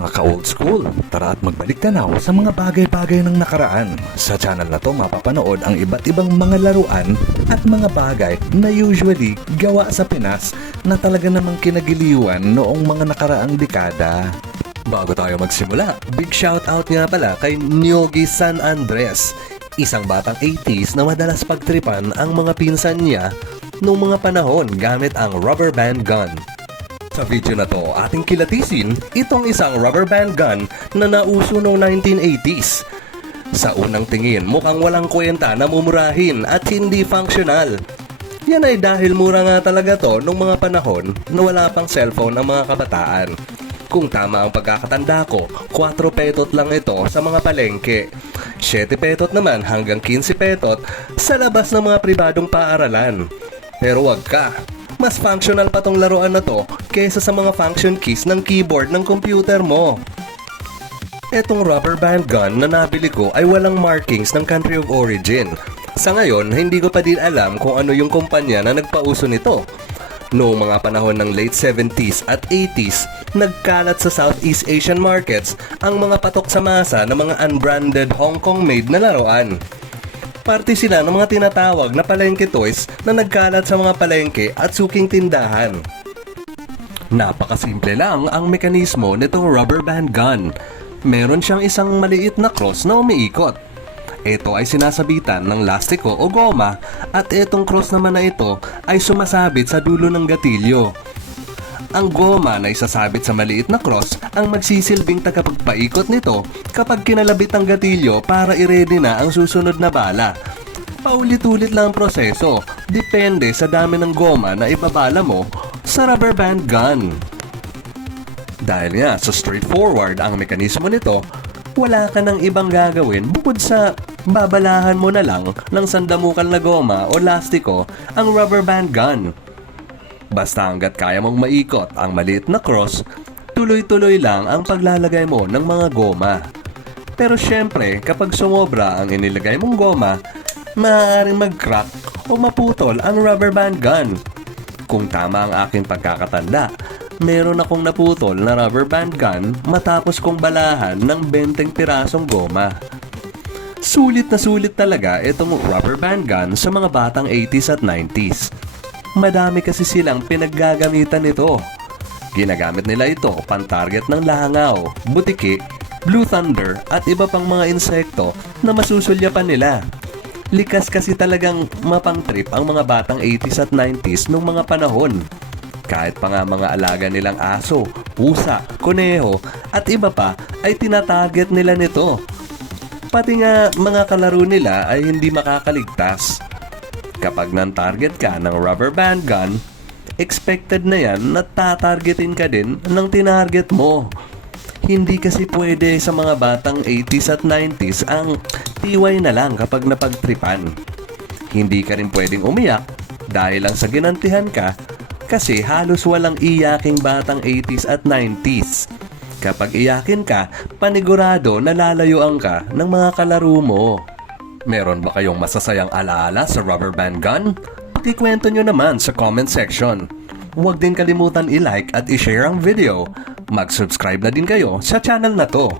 Mga ka-old school, tara at magbalik tanaw sa mga bagay-bagay ng nakaraan. Sa channel na to mapapanood ang iba't ibang mga laruan at mga bagay na usually gawa sa Pinas na talaga namang kinagiliwan noong mga nakaraang dekada. Bago tayo magsimula, big shoutout nga pala kay Nyogi San Andres, isang batang 80s na madalas pagtripan ang mga pinsan niya noong mga panahon gamit ang rubber band gun. Sa video na to, ating kilatisin itong isang rubber band gun na nauso noong 1980s. Sa unang tingin, mukhang walang kwenta na mumurahin at hindi functional. Yan ay dahil mura nga talaga to noong mga panahon na wala pang cellphone ang mga kabataan. Kung tama ang pagkakatanda ko, 4 petot lang ito sa mga palengke. 7 petot naman hanggang 15 petot sa labas ng mga pribadong paaralan. Pero wag ka, mas functional pa tong laruan na to kaysa sa mga function keys ng keyboard ng computer mo. Etong rubber band gun na nabili ko ay walang markings ng country of origin. Sa ngayon, hindi ko pa din alam kung ano yung kumpanya na nagpauso nito. Noong mga panahon ng late 70s at 80s, nagkalat sa Southeast Asian markets ang mga patok sa masa ng mga unbranded Hong Kong made na laruan. Parte sila ng mga tinatawag na palengke toys na nagkalat sa mga palengke at suking tindahan. Napakasimple lang ang mekanismo nitong rubber band gun. Meron siyang isang maliit na cross na umiikot. Ito ay sinasabitan ng lastiko o goma at itong cross naman na ito ay sumasabit sa dulo ng gatilyo. Ang goma na isasabit sa maliit na cross ang magsisilbing tagapagpaikot nito kapag kinalabit ang gatilyo para i-ready na ang susunod na bala. Paulit-ulit lang ang proseso, depende sa dami ng goma na ibabala mo sa rubber band gun. Dahil nga sa straightforward ang mekanismo nito, wala ka nang ibang gagawin bukod sa babalahan mo na lang ng sandamukal na goma o lastiko ang rubber band gun. Basta hanggat kaya mong maikot ang maliit na cross, tuloy-tuloy lang ang paglalagay mo ng mga goma. Pero syempre, kapag sumobra ang inilagay mong goma, maaaring mag-crack o maputol ang rubber band gun. Kung tama ang aking pagkakatanda, meron akong naputol na rubber band gun matapos kong balahan ng 20 pirasong goma. Sulit na sulit talaga itong rubber band gun sa mga batang 80s at 90s. Madami kasi silang pinaggagamitan nito. Ginagamit nila ito pang-target ng langaw, butiki, blue thunder at iba pang mga insekto na masusulyapan nila. Likas kasi talagang mapang-trip ang mga batang 80s at 90s nung mga panahon. Kahit pa nga mga alaga nilang aso, pusa, kuneho at iba pa ay tinatarget nila nito. Pati nga mga kalaro nila ay hindi makakaligtas. Kapag nan-target ka ng rubber band gun, expected na yan na tatargetin ka din ng tinarget mo. Hindi kasi pwede sa mga batang 80s at 90s ang tiway na lang kapag napagtripan. Hindi ka rin pwedeng umiyak dahil lang sa ginantihan ka kasi halos walang iyaking batang 80s at 90s. Kapag iyakin ka, panigurado na lalayuan ka ng mga kalaro mo. Meron ba kayong masasayang alaala sa rubber band gun? Pakikwento nyo naman sa comment section. Huwag din kalimutan i-like at i-share ang video. Mag-subscribe na din kayo sa channel na to.